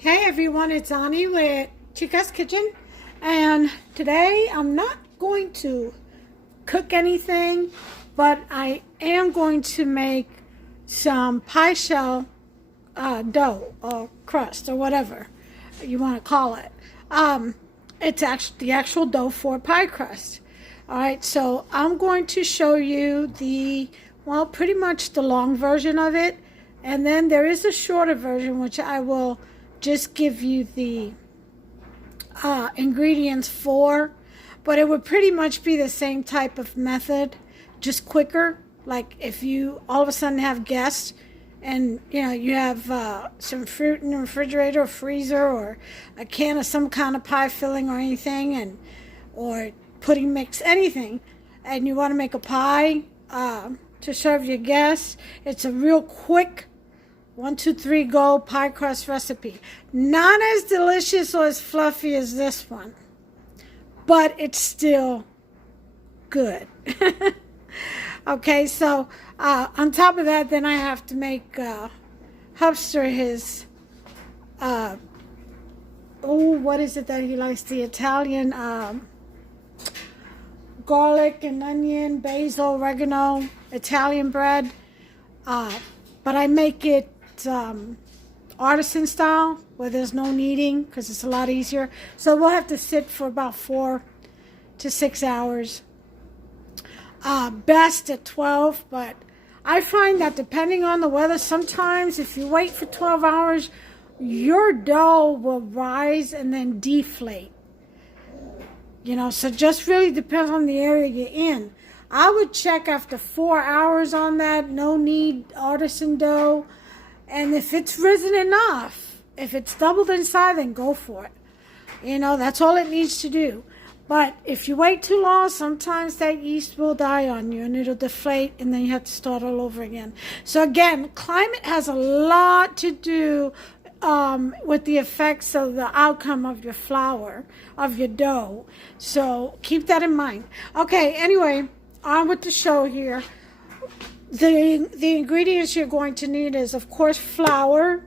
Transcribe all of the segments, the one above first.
Hey everyone, it's Ani with Chica's Kitchen, and today I'm not going to cook anything, but I am going to make some pie shell dough or crust or whatever you want to call it. It's actually the actual dough for pie crust. All right, so I'm going to show you pretty much the long version of it, and then there is a shorter version which I will just give you the ingredients for, but it would pretty much be the same type of method, just quicker. Like if you all of a sudden have guests and you have some fruit in the refrigerator or freezer or a can of some kind of pie filling or anything, or pudding mix, anything, and you want to make a pie to serve your guests, it's a real quick 1, 2, 3, go pie crust recipe. Not as delicious or as fluffy as this one, but it's still good. Okay, so on top of that, then I have to make Hubster his, what is it that he likes? The Italian garlic and onion, basil, oregano, Italian bread. But I make it artisan style where there's no kneading because it's a lot easier. So we'll have to sit for about 4 to 6 hours. Best at 12, but I find that depending on the weather, sometimes if you wait for 12 hours, your dough will rise and then deflate. So just really depends on the area you're in. I would check after 4 hours on that, no knead artisan dough. And if it's risen enough, if it's doubled in size, then go for it. That's all it needs to do. But if you wait too long, sometimes that yeast will die on you and it'll deflate and then you have to start all over again. So again, climate has a lot to do with the effects of the outcome of your flour, of your dough. So keep that in mind. Okay, anyway, on with the show here. The ingredients you're going to need is, of course, flour,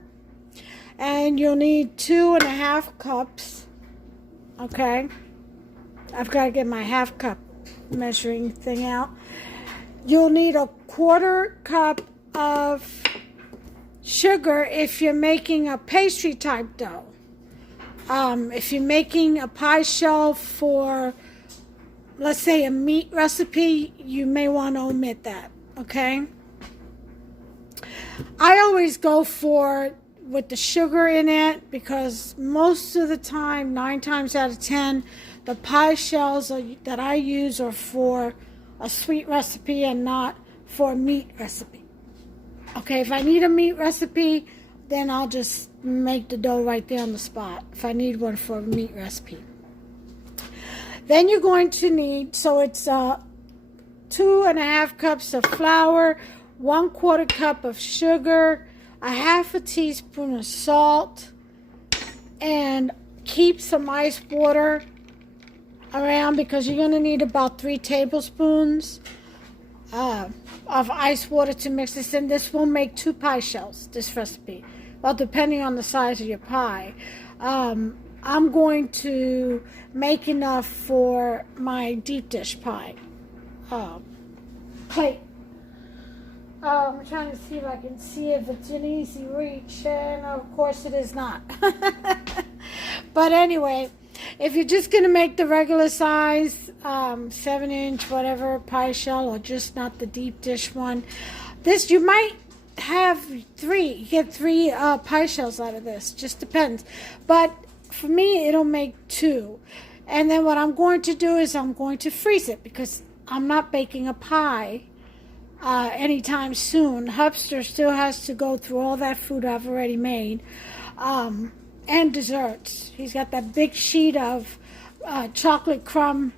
and you'll need 2.5 cups. Okay, I've got to get my half cup measuring thing out. You'll need a 1/4 cup of sugar if you're making a pastry type dough. If you're making a pie shell for, let's say, a meat recipe, you may want to omit that. Okay, I always go for with the sugar in it because most of the time, 9 times out of 10, the pie shells that I use are for a sweet recipe and not for a meat recipe. Okay, if I need a meat recipe, then I'll just make the dough right there on the spot if I need one for a meat recipe. Then you're going to need, so it's 2.5 cups of flour, 1/4 cup of sugar, 1/2 teaspoon of salt, and keep some ice water around because you're going to need about 3 tablespoons of ice water to mix this in. This will make 2 pie shells, this recipe. Well, depending on the size of your pie. I'm going to make enough for my deep dish pie plate. I'm trying to see if I can see if it's an easy reach, and of course it is not. But anyway, if you're just going to make the regular size 7-inch whatever pie shell, or just not the deep dish one, this you might have 3. You get 3 pie shells out of this, just depends. But for me, it'll make 2. And then what I'm going to do is I'm going to freeze it because I'm not baking a pie anytime soon. Hubster still has to go through all that food I've already made, and desserts. He's got that big sheet of chocolate crumb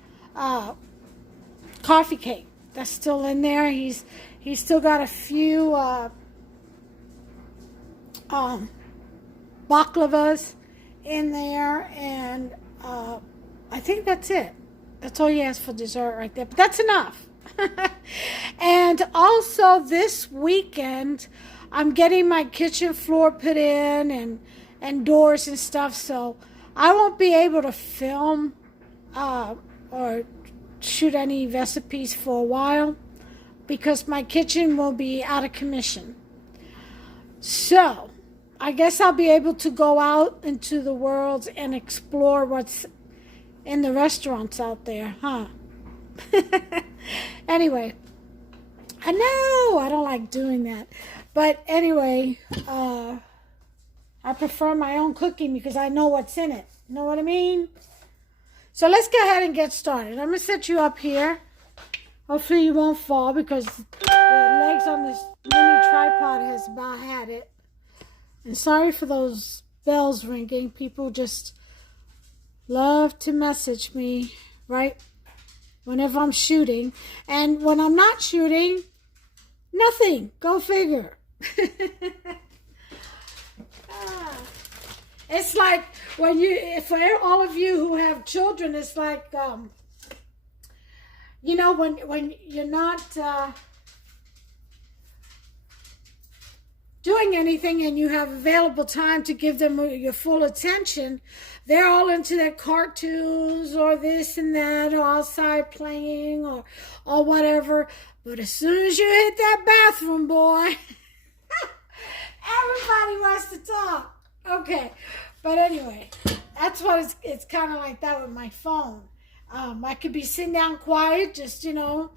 coffee cake that's still in there. He's still got a few baklavas in there, and I think that's it. That's all he has for dessert right there, but that's enough. And also this weekend I'm getting my kitchen floor put in, and doors and stuff, so I won't be able to film or shoot any recipes for a while because my kitchen will be out of commission. So I guess I'll be able to go out into the world and explore what's in the restaurants out there, huh? Anyway, I know I don't like doing that. But anyway, I prefer my own cooking because I know what's in it. You know what I mean? So let's go ahead and get started. I'm going to set you up here. Hopefully you won't fall because the legs on this mini tripod has about had it. And sorry for those bells ringing. People just love to message me, right? Whenever I'm shooting. And when I'm not shooting, nothing. Go figure. It's like when for all of you who have children, it's like, you know, when you're not doing anything and you have available time to give them your full attention, they're all into their cartoons or this and that or outside playing or whatever. But as soon as you hit that bathroom, boy, everybody wants to talk. Okay, but anyway, that's what it's kind of like that with my phone. I could be sitting down quiet, just, you know,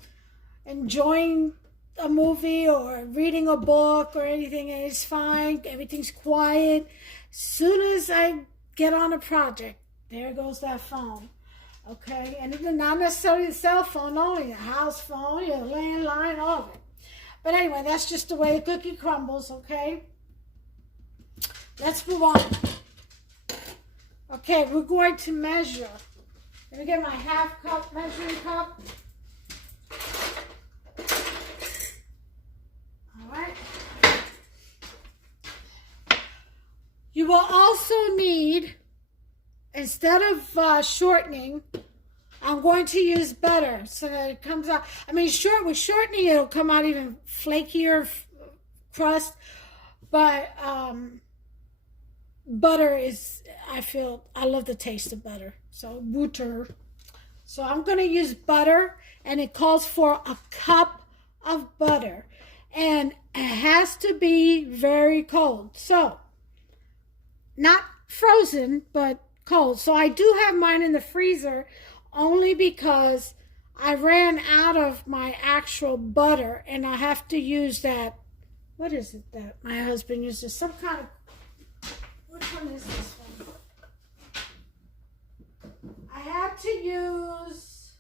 enjoying a movie or reading a book or anything, and it's fine. Everything's quiet. As soon as I get on a project, there goes that phone. Okay, and it's not necessarily the cell phone only, the house phone, your landline, all of it. But anyway, that's just the way the cookie crumbles, okay? Let's move on. Okay, we're going to measure. Let me get my half cup measuring cup. All right. You will also need, instead of shortening, I'm going to use butter so that it comes out. I mean, with shortening, it'll come out even flakier crust, but butter is, I love the taste of butter. So butter. So I'm going to use butter, and it calls for a cup of butter. And it has to be very cold. So, not frozen, but cold. So I do have mine in the freezer only because I ran out of my actual butter, and I have to use that. What is it that my husband uses? Some kind of, which one is this one? I had to use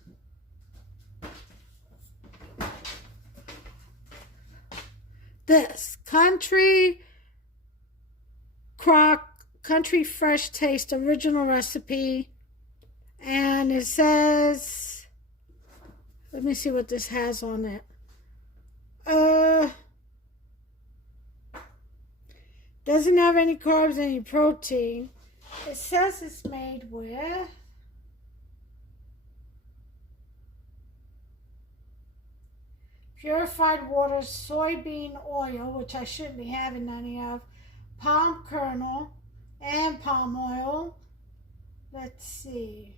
this Country Fresh Taste original recipe, and it says, let me see what this has on it. Doesn't have any carbs, any protein. It says it's made with purified water, soybean oil, which I shouldn't be having any of, palm kernel, and palm oil. Let's see.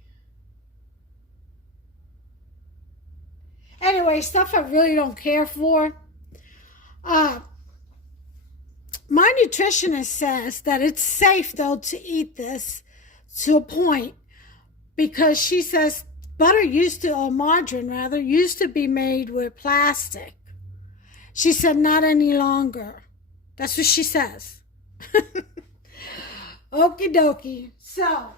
Anyway, stuff I really don't care for. My nutritionist says that it's safe, though, to eat this to a point, because she says butter used to, or margarine rather, used to be made with plastic. She said not any longer. That's what she says. Okie dokie. So,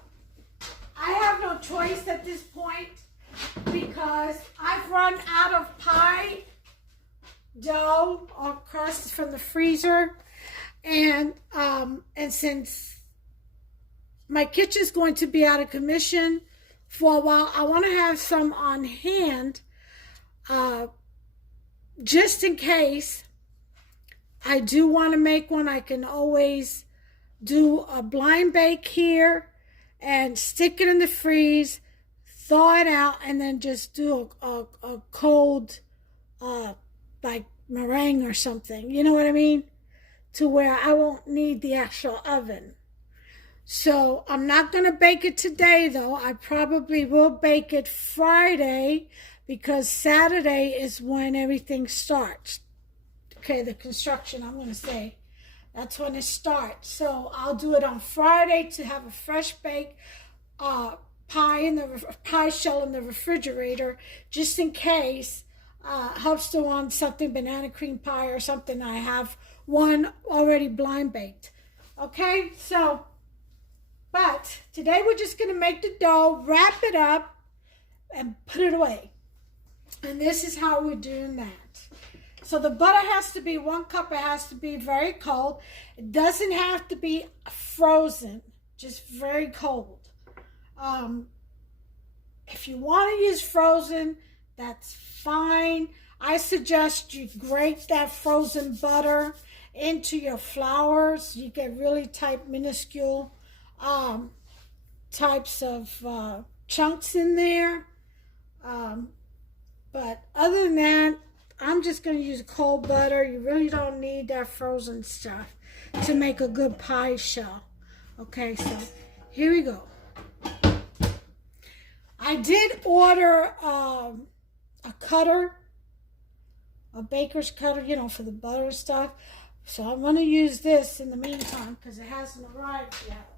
I have no choice at this point because I've run out of pie dough or crust from the freezer. And since my kitchen's going to be out of commission for a while, I want to have some on hand just in case I do want to make one. I can always do a blind bake here and stick it in the freeze, thaw it out, and then just do a cold like meringue or something. You know what I mean? To where I won't need the actual oven. So I'm not going to bake it today, though. I probably will bake it Friday because Saturday is when everything starts. Okay, the construction, I'm going to say. That's when it starts. So I'll do it on Friday to have a fresh baked pie shell in the refrigerator, just in case. Helps to want something banana cream pie or something. I have one already blind baked. Okay, so but today we're just going to make the dough, wrap it up, and put it away. And this is how we're doing that. So the butter has to be 1 cup. It has to be very cold. It doesn't have to be frozen, just very cold. If you want to use frozen, that's fine. I suggest you grate that frozen butter into your flour so you get really tight, minuscule types of chunks in there. But other than that, I'm just going to use cold butter. You really don't need that frozen stuff to make a good pie shell. Okay, so here we go. I did order a cutter, a baker's cutter, you know, for the butter stuff. So I'm going to use this in the meantime because it hasn't arrived yet.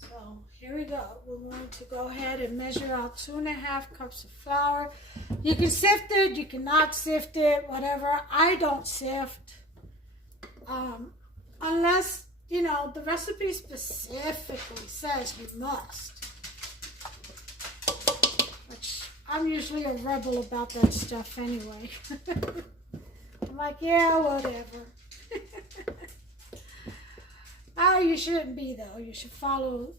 So here we go. We're going to go ahead and measure out 2.5 cups of flour. You can sift it, you cannot sift it, whatever. I don't sift unless, you know, the recipe specifically says you must. Which I'm usually a rebel about that stuff anyway. I'm like, yeah, whatever. Oh, you shouldn't be, though. You should follow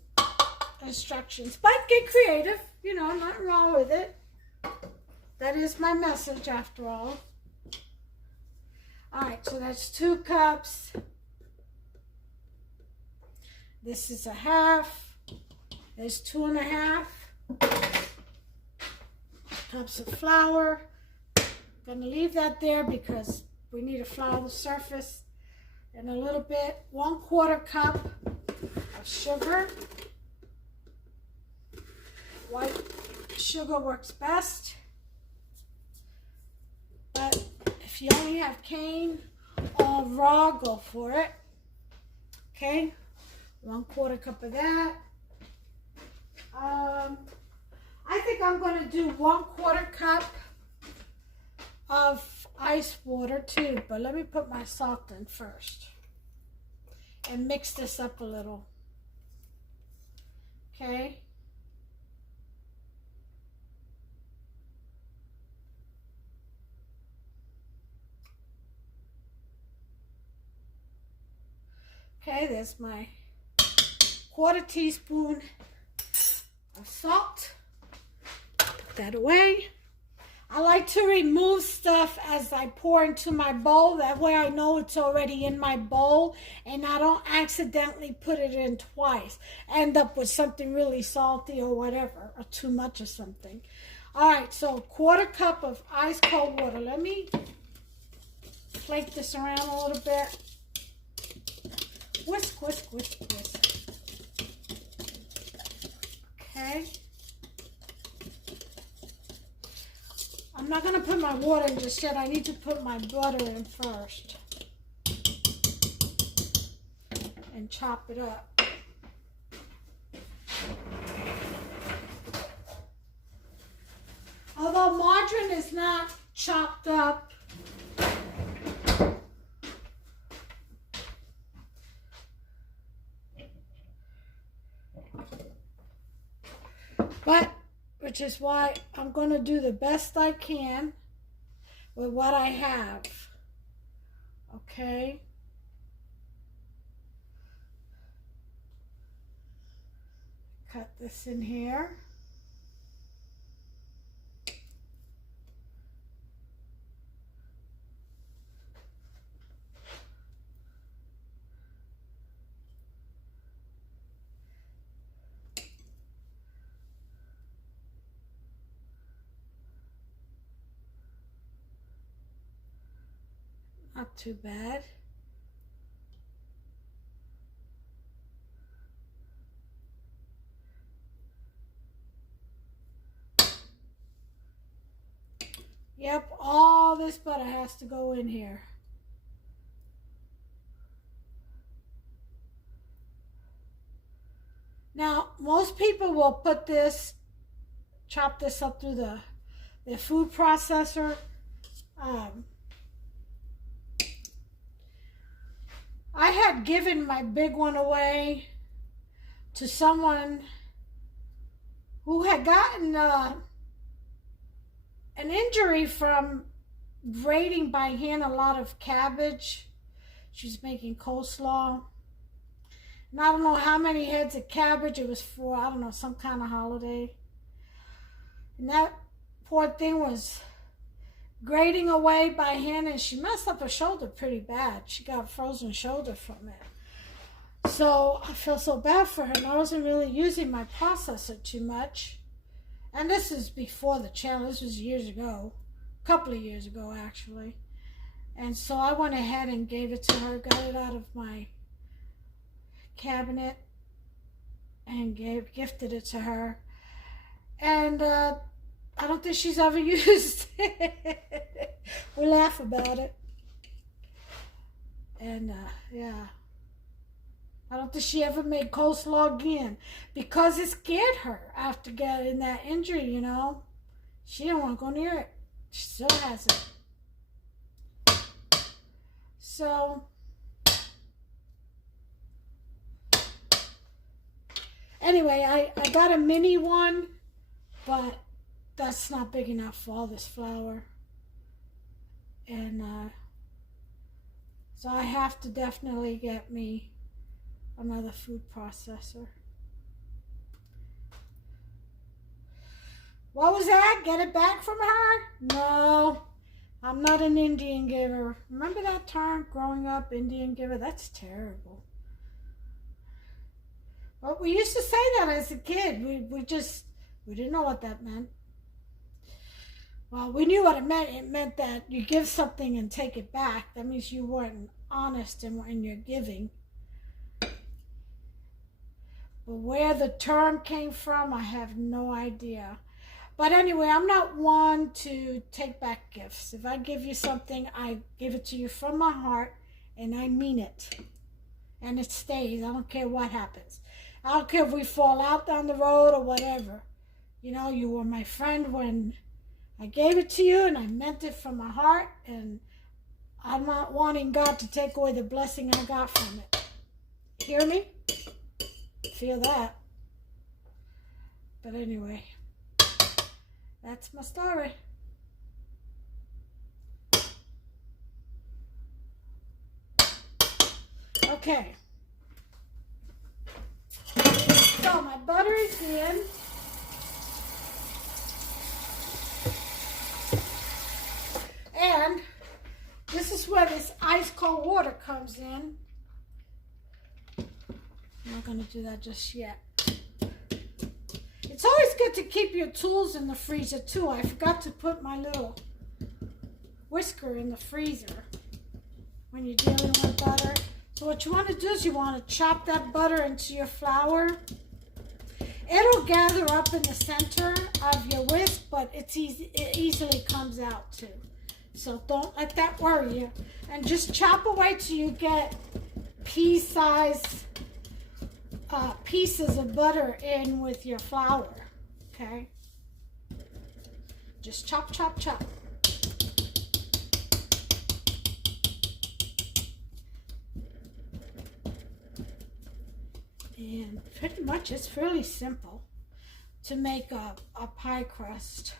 instructions. But get creative. You know, nothing wrong with it. That is my message, after all. All right, so that's 2 cups. This is 1/2. There's 2.5 cups of flour. I'm gonna leave that there because we need to flour the surface. And a little bit, 1/4 cup of sugar. White sugar works best. But if you only have cane or raw, go for it. Okay, 1/4 cup of that. I think I'm going to do 1/4 cup of ice water too, but let me put my salt in first and mix this up a little. Okay. Okay, there's my 1/4 teaspoon of salt. Put that away. I like to remove stuff as I pour into my bowl. That way I know it's already in my bowl and I don't accidentally put it in twice. End up with something really salty or whatever, or too much or something. All right, so 1/4 cup of ice cold water. Let me flake this around a little bit. Whisk, whisk, whisk, whisk. Okay. I'm not going to put my water in just yet. I need to put my butter in first. And chop it up. Although margarine is not chopped up, which is why I'm going to do the best I can with what I have. Okay? Cut this in here. Not too bad. Yep, all this butter has to go in here. Now, most people will put this, chop this up through the food processor. I had given my big one away to someone who had gotten an injury from grating by hand a lot of cabbage. She's making coleslaw. And I don't know how many heads of cabbage it was for. I don't know, some kind of holiday. And that poor thing was grating away by hand, and she messed up her shoulder pretty bad. She got a frozen shoulder from it. So I feel so bad for her, and I wasn't really using my processor too much. And this is before the channel. This was years ago, a couple of years ago actually. And so I went ahead and gave it to her, got it out of my cabinet and gifted it to her. And I don't think she's ever used it. We laugh about it. And yeah, I don't think she ever made coleslaw again because it scared her after getting that injury, you know. She didn't want to go near it. She still has it. So anyway, I got a mini one, but that's not big enough for all this flour. And so I have to definitely get me another food processor. What was that? Get it back from her? No, I'm not an Indian giver. Remember that term, growing up, Indian giver? That's terrible. But we used to say that as a kid. We didn't know what that meant. Well, we knew what it meant. It meant that you give something and take it back. That means you weren't honest in your giving. But where the term came from, I have no idea. But anyway, I'm not one to take back gifts. If I give you something, I give it to you from my heart, and I mean it. And it stays. I don't care what happens. I don't care if we fall out down the road or whatever. You know, you were my friend when I gave it to you, and I meant it from my heart, and I'm not wanting God to take away the blessing I got from it. Hear me? Feel that. But anyway, that's my story. Okay. So my butter is in. And this is where this ice cold water comes in. I'm not going to do that just yet. It's always good to keep your tools in the freezer too. I forgot to put my little whisker in the freezer when you're dealing with butter. So what you want to do is you want to chop that butter into your flour. It'll gather up in the center of your whisk, but it easily comes out too. So don't let that worry you. And just chop away till you get pea-sized pieces of butter in with your flour. Okay? Just chop, chop, chop. And pretty much it's fairly simple to make a pie crust.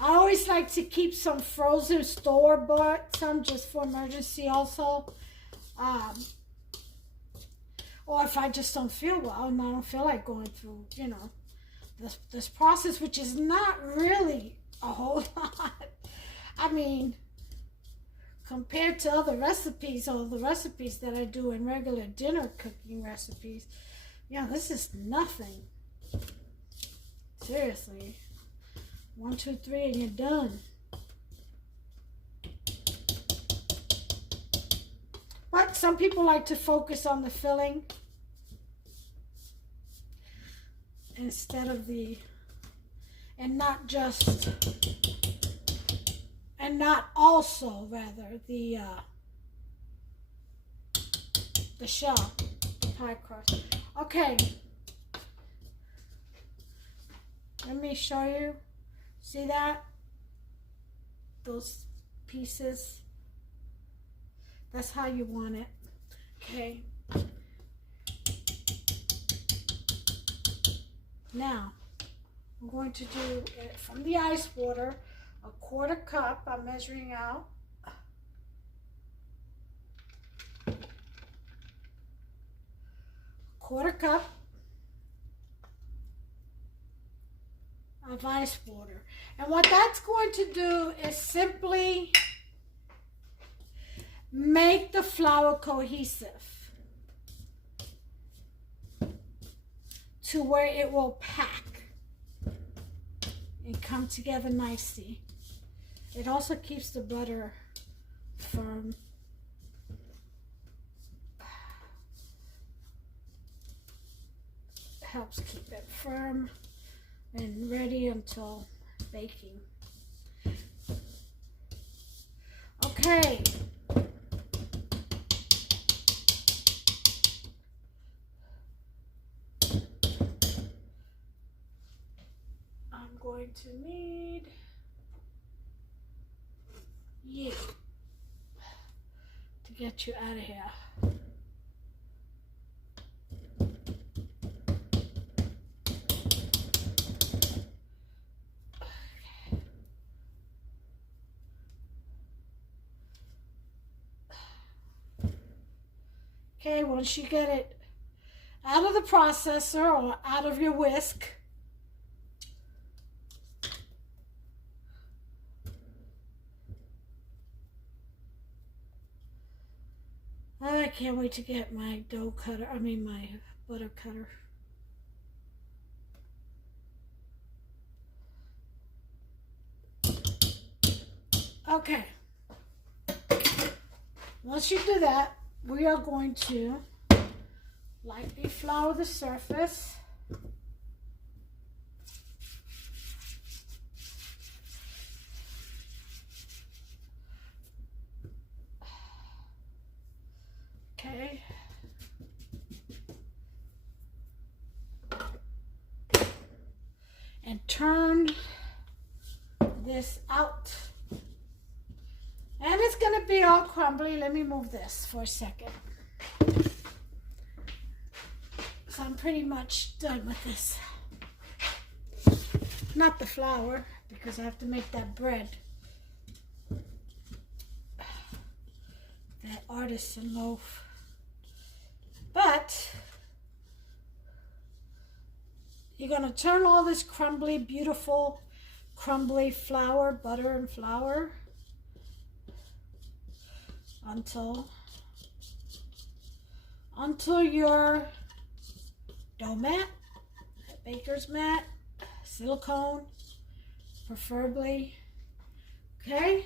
I always like to keep some frozen store-bought, some just for emergency also. Or if I just don't feel well and I don't feel like going through, you know, this process, which is not really a whole lot. I mean, compared to other recipes or the recipes that I do in regular dinner cooking recipes, yeah, this is nothing. Seriously. 1, 2, 3, and you're done. But some people like to focus on the filling instead of and not just and not also, rather, the shell, the pie crust. Okay, let me show you. See that? Those pieces. That's how you want it. Okay. Now, I'm going to do it from the ice water, a 1/4 cup. I'm measuring out. Quarter cup of ice water. And what that's going to do is simply make the flour cohesive to where it will pack and come together nicely. It also keeps the butter firm. Helps keep it firm and ready until baking. Okay. I'm going to need you to get you out of here. Okay, once you get it out of the processor or out of your whisk, I can't wait to get my dough cutter, my butter cutter. Okay, once you do that, we are going to lightly flour the surface. Okay. And turn this out. And it's going to be all crumbly. Let me move this for a second. So I'm pretty much done with this. Not the flour, because I have to make that bread. That artisan loaf. But you're going to turn all this crumbly, beautiful, crumbly flour, butter and flour, until your dough mat, baker's mat, silicone, preferably. Okay.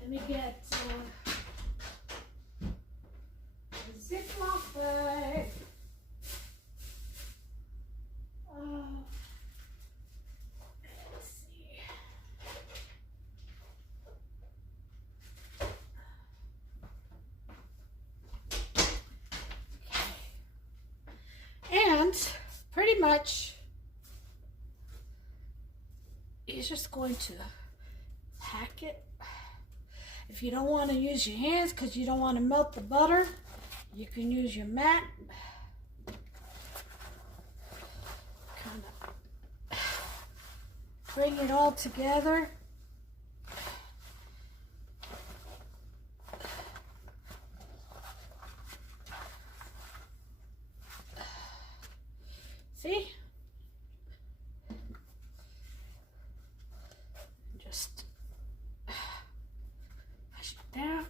Let me get a Ziploc bag. Let's see. Okay. And pretty much, you're just going to pack it. If you don't want to use your hands because you don't want to melt the butter, you can use your mat. Kind of bring it all together. See? Just push it down.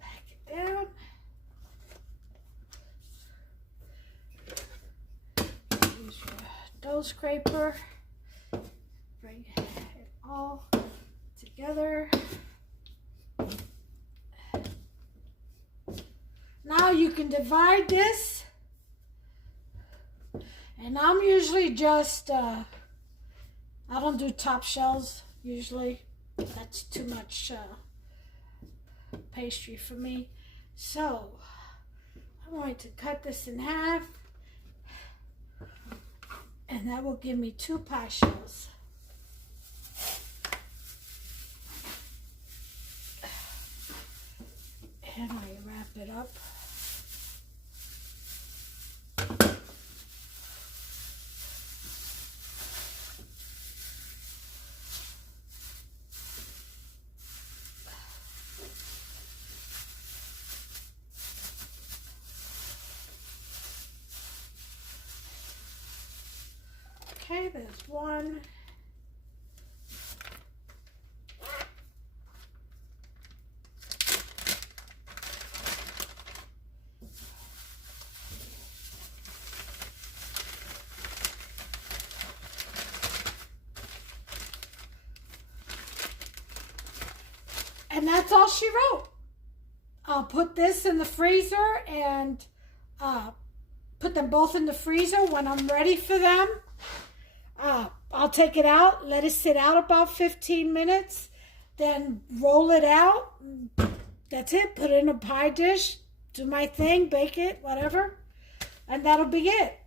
Back it down. Use your dough scraper. Bring it all together. together. Now you can divide this, and I'm usually just, I don't do top shells usually. That's too much pastry for me. So I'm going to cut this in half, and that will give me 2 pie shells. And I wrap it up. Okay, there's one. And that's all she wrote. I'll put this in the freezer and put them both in the freezer when I'm ready for them. I'll take it out, let it sit out about 15 minutes, then roll it out. That's it. Put it in a pie dish, do my thing, bake it, whatever, and that'll be it.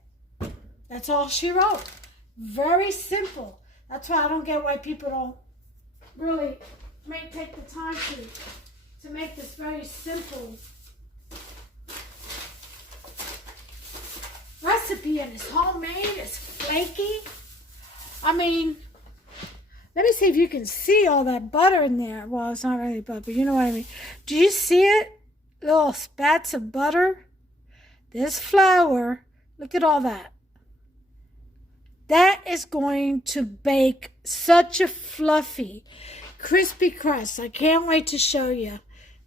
That's all she wrote. Very simple. That's why I don't get why people don't really take the time to make this very simple recipe, and it's homemade, it's flaky. I mean, let me see if you can see all that butter in there. Well, it's not really butter, but you know what I mean. Do you see it? Little spats of butter. There's flour. Look at all that. That is going to bake such a fluffy, crispy crust. I can't wait to show you.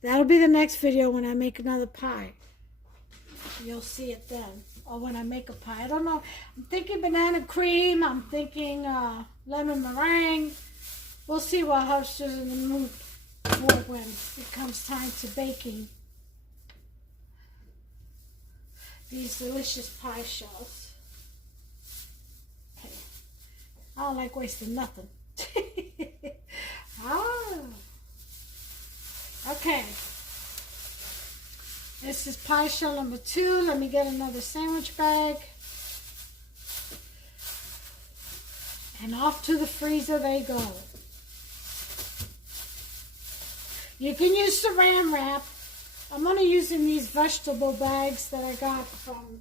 That'll be the next video when I make another pie. You'll see it then. Or when I make a pie. I don't know. I'm thinking banana cream. I'm thinking lemon meringue. We'll see what Hubster's in the mood for when it comes time to baking these delicious pie shells. Okay. I don't like wasting nothing. Okay. This is pie shell number 2. Let me get another sandwich bag. And off to the freezer they go. You can use saran wrap. I'm only using these vegetable bags that I got from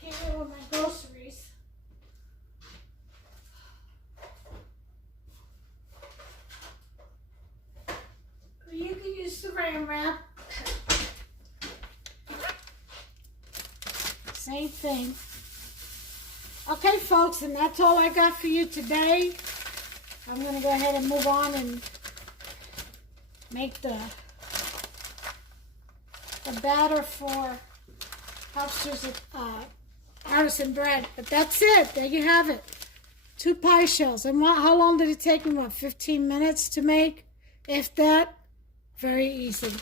came in with my groceries. You can use saran wrap. Same thing. Okay, folks, and that's all I got for you today. I'm going to go ahead and move on and make the batter for Hubster's artisan bread. But that's it. There you have it. 2 pie shells. And how long did it take me? What, 15 minutes to make? If that. Very easy.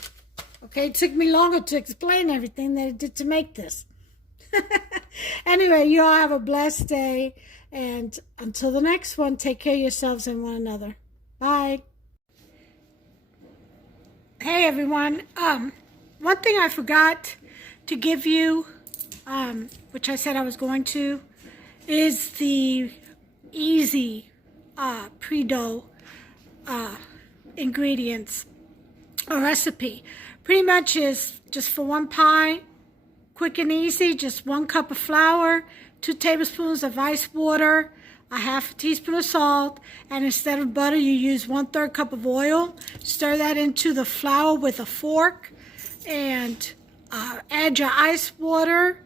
Okay, it took me longer to explain everything than it did to make this. Anyway, you all have a blessed day, and until the next one, take care of yourselves and one another. Bye. Hey everyone, one thing I forgot to give you, which I said I was going to, is the easy pre-dough ingredients or recipe. Pretty much is just for 1 pie. Quick and easy, just 1 cup of flour, 2 tablespoons of ice water, a half a teaspoon of salt, and instead of butter, you use 1/3 cup of oil. Stir that into the flour with a fork, and add your ice water,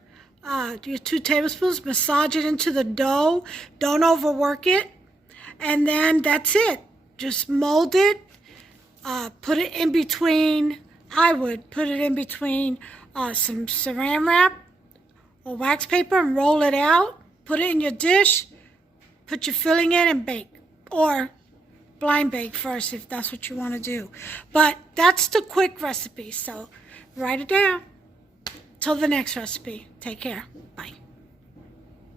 your 2 tablespoons, massage it into the dough. Don't overwork it, and then that's it. Just mold it, put it in between, I would put it in between some saran wrap or wax paper and roll it out. Put it in your dish, put your filling in and bake. Or blind bake first if that's what you want to do. But that's the quick recipe, so write it down. Till the next recipe. Take care. Bye.